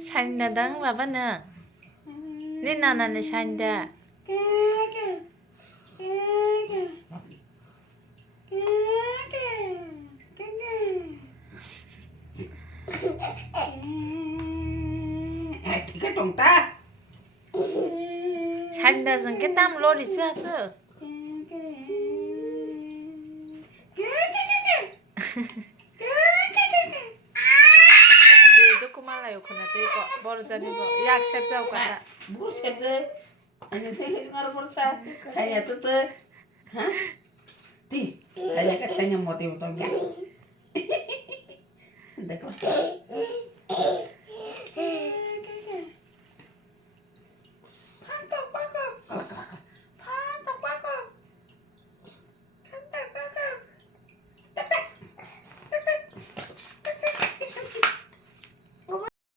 샤인다당 봐봐는 내 나나는 샤인다 cái tròn ta 샤인다는 cái tam lô đi xa xưa 이거 말라요 그나도 이거 버르자니 거 약셉 자고 가다 bố xem chơi anh thấy ngon bố sao thay nhà tôi hả đi thay nhà cái thay nhà một tiêu tao nhảy được không